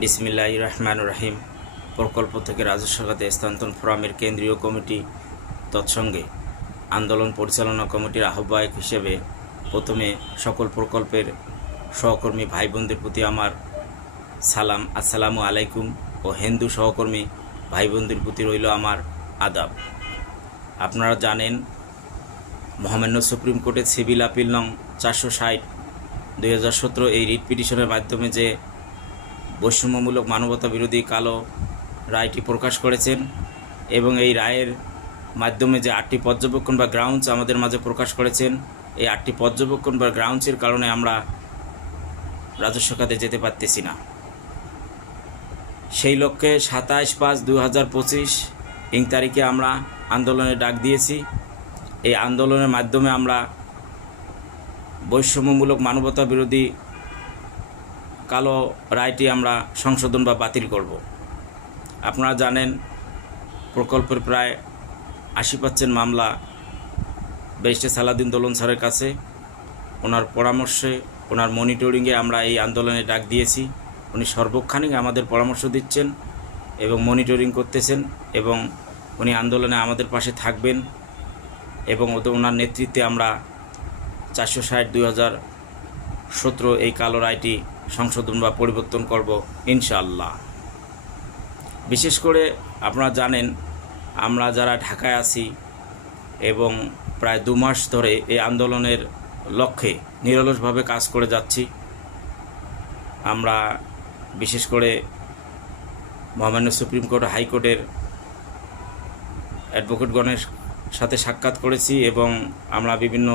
বিসমিল্লাহ রহমান রাহিম। প্রকল্প থেকে রাজস্ব খাতে স্থানান্তর ফোরামের কেন্দ্রীয় কমিটি তৎসঙ্গে আন্দোলন পরিচালনা কমিটির আহ্বায়ক হিসেবে প্রথমে সকল প্রকল্পের সহকর্মী ভাই বোনদের প্রতি আমার সালাম, আসসালামু আলাইকুম ও হিন্দু সহকর্মী ভাই বোনদের প্রতি রইল আমার আদাব। আপনারা জানেন, মহামান্য সুপ্রিম কোর্টের সিভিল আপিল নং চারশো ষাট দুই এই রিট পিটিশনের মাধ্যমে যে বৈষম্যমূলক মানবতা বিরোধী কালো রায়টি প্রকাশ করেছেন এবং এই রায়ের মাধ্যমে যে আটটি পর্যবেক্ষণ বা গ্রাউন্ডস আমাদের মাঝে প্রকাশ করেছেন, এই আটটি পর্যবেক্ষণ বা গ্রাউন্ডসের কারণে আমরা রাজস্ব খাতে যেতে পারতেছি না। সেই লক্ষ্যে সাতাশ পাঁচ দু হাজার পঁচিশ ইং তারিখে আমরা আন্দোলনের ডাক দিয়েছি। এই আন্দোলনের মাধ্যমে আমরা বৈষম্যমূলক মানবতা বিরোধী কালো রায়টি আমরা সংশোধন বা বাতিল করব। আপনারা জানেন, প্রকল্পের প্রায় আশি পার্সেন্ট মামলা ব্যারিস্টার সালাদিন দোলন স্যারের কাছে। ওনার পরামর্শে, ওনার মনিটরিংয়ে আমরা এই আন্দোলনে ডাক দিয়েছি। উনি সর্বক্ষণিক আমাদের পরামর্শ দিচ্ছেন এবং মনিটরিং করতেছেন এবং উনি আন্দোলনে আমাদের পাশে থাকবেন এবং ওদের ওনার নেতৃত্বে আমরা চারশো ষাট দুই হাজার সতেরো এই কালো রায়টি সংশোধন বা পরিবর্তন করব ইনশাল্লাহ বিশেষ করে আপনারা জানেন, আমরা যারা ঢাকায় আছি এবং প্রায় দু মাস ধরে এই আন্দোলনের লক্ষ্যে নিরলসভাবে কাজ করে যাচ্ছি, আমরা বিশেষ করে মহামান্য সুপ্রিম কোর্ট, হাইকোর্টের অ্যাডভোকেটগণের সাথে সাক্ষাৎ করেছি এবং আমরা বিভিন্ন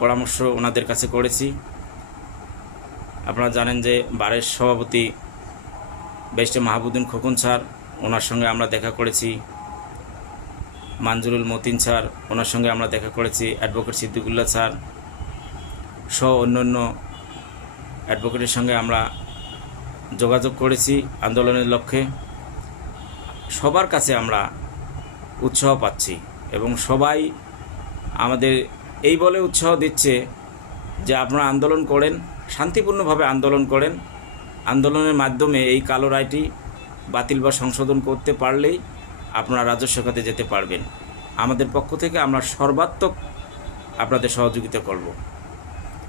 পরামর্শ ওনাদের কাছে করেছি। আপনারা জানেন যে বারের সভাপতি বেস্টে মাহবুদ্দিন খোকন স্যার, ওনার সঙ্গে আমরা দেখা করেছি। মানজুরুল মতিন স্যার, ওনার সঙ্গে আমরা দেখা করেছি। অ্যাডভোকেট সিদ্দিকুল্লাহ স্যার সহ অন্যান্য অ্যাডভোকেটের সঙ্গে আমরা যোগাযোগ করেছি আন্দোলনের লক্ষ্যে। সবার কাছে আমরা উৎসাহ পাচ্ছি এবং সবাই আমাদের এই বলে উৎসাহ দিচ্ছে যে আপনারা আন্দোলন করেন, শান্তিপূর্ণভাবে আন্দোলন করেন। আন্দোলনের মাধ্যমে এই কালো রায়টি বাতিল বা সংশোধন করতে পারলেই আপনারা রাজস্ব খাতে যেতে পারবেন। আমাদের পক্ষ থেকে আমরা সর্বাত্মক আপনাদের সহযোগিতা করব।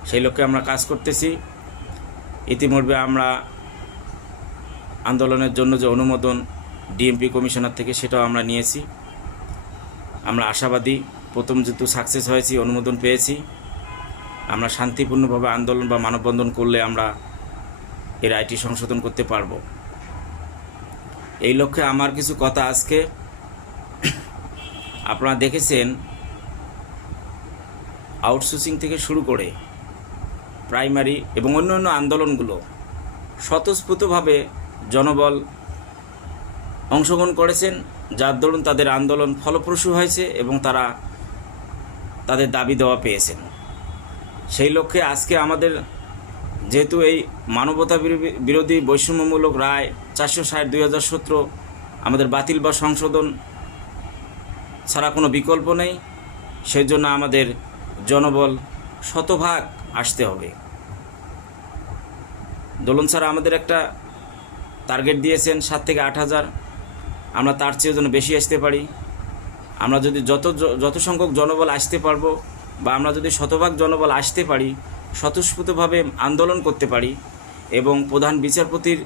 সেই লক্ষ্যে আমরা কাজ করতেছি। ইতিমধ্যে আমরা আন্দোলনের জন্য যে অনুমোদন ডিএমপি কমিশনার থেকে সেটাও আমরা নিয়েছি। আমরা আশাবাদী প্রথম যেহেতু সাকসেস হয়েছি, অনুমোদন পেয়েছি, আমরা শান্তিপূর্ণভাবে আন্দোলন বা মানববন্ধন করলে আমরা এর আইটি সংশোধন করতে পারব। এই লক্ষ্যে আমার কিছু কথা আজকে। আপনারা দেখেছেন আউটসোর্সিং থেকে শুরু করে প্রাইমারি এবং অন্য অন্য আন্দোলনগুলো স্বতঃস্ফূর্তভাবে জনবল অংশগ্রহণ করেছেন, যার দরুন তাদের আন্দোলন ফলপ্রসূ হয়েছে এবং তারা তাদের দাবি দেওয়া পেয়েছেন। সেই লক্ষ্যে আজকে আমাদের যেহেতু এই মানবতা বিরোধী- বৈষম্যমূলক রায় চারশো ষাট দুই হাজার সতেরো আমাদের বাতিল বা সংশোধন ছাড়া কোনো বিকল্প নেই, সেই জন্য আমাদের জনবল শতভাগ আসতে হবে। দোলন স্যার আমাদের একটা টার্গেট দিয়েছেন সাত থেকে আট হাজার, আমরা তার চেয়েও যেন বেশি আসতে পারি। আমরা যদি যত যত সংখ্যক জনবল আসতে পারব বা আমরা যদি শতভাগ জনবল আসতে পারি, স্বতঃস্ফূর্তভাবে আন্দোলন করতে পারি এবং প্রধান বিচারপতির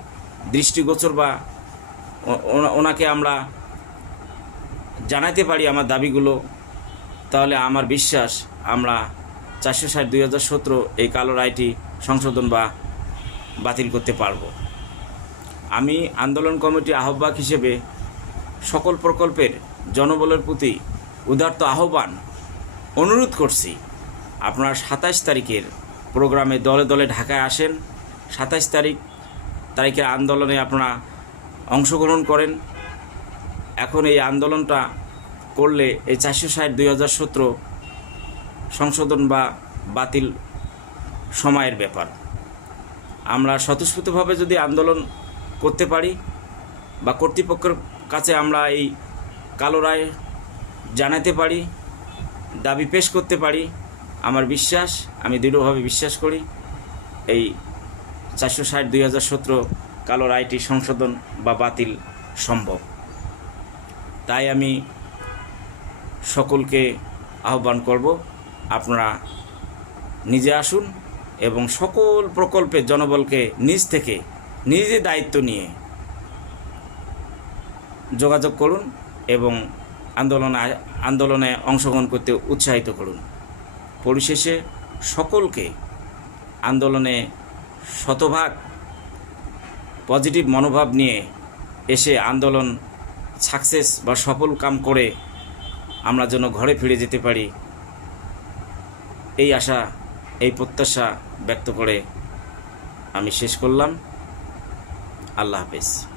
দৃষ্টিগোচর বা ওনাকে আমরা জানাতে পারি আমার দাবিগুলো, তাহলে আমার বিশ্বাস আমরা চারশো ষাট দুই হাজার সতেরো এই কালো রায়টি সংশোধন বা বাতিল করতে পারব। আমি আন্দোলন কমিটি আহ্বায়ক হিসেবে সকল প্রকল্পের জনবলের প্রতি উদার্ত আহ্বান অনুরোধ করছি, আপনারা সাতাশ তারিখের প্রোগ্রামে দলে দলে ঢাকায় আসেন। সাতাশ তারিখ, তারিখের আন্দোলনে আপনারা অংশগ্রহণ করেন। এখন এই আন্দোলনটা করলে এই চারশো ষাট দুই হাজার সতেরো সংশোধন বা বাতিল সময়ের ব্যাপার। আমরা স্বতঃস্ফূর্তভাবে যদি আন্দোলন করতে পারি বা কর্তৃপক্ষের কাছে আমরা এই কালো রায় জানাতে পারি, দাবি পেশ করতে পারি, আমার বিশ্বাস, আমি দৃঢ়ভাবে বিশ্বাস করি, এই চারশো ষাট দুই হাজার সতেরো কালো রায়টি সংশোধন বা বাতিল সম্ভব। তাই আমি সকলকে আহ্বান করব, আপনারা নিজে আসুন এবং সকল প্রকল্পের জনবলকে নিজ থেকে নিজে দায়িত্ব নিয়ে যোগাযোগ করুন। এবং আন্দোলন আন্দোলনে অংশগ্রহণ করতে উৎসাহিত করুন। পরিশেষে সকলকে আন্দোলনে শতভাগ পজিটিভ মনোভাব নিয়ে এসে আন্দোলন সাকসেস বা সফল কাম করে আমরা যেন ঘরে ফিরে যেতে পারি, এই আশা, এই প্রত্যাশা ব্যক্ত করে আমি শেষ করলাম। আল্লাহ হাফেজ।